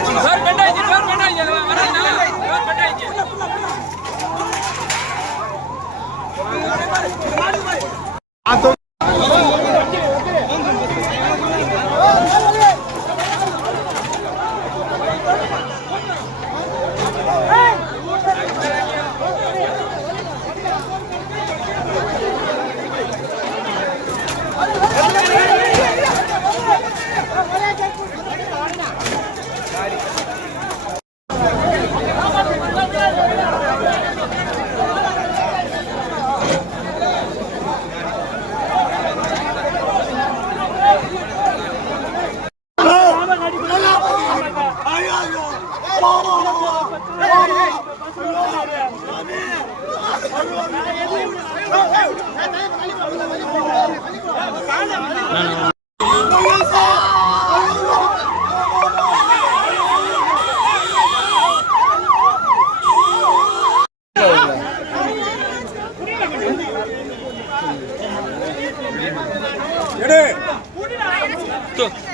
几岁 아, 얘네! 또!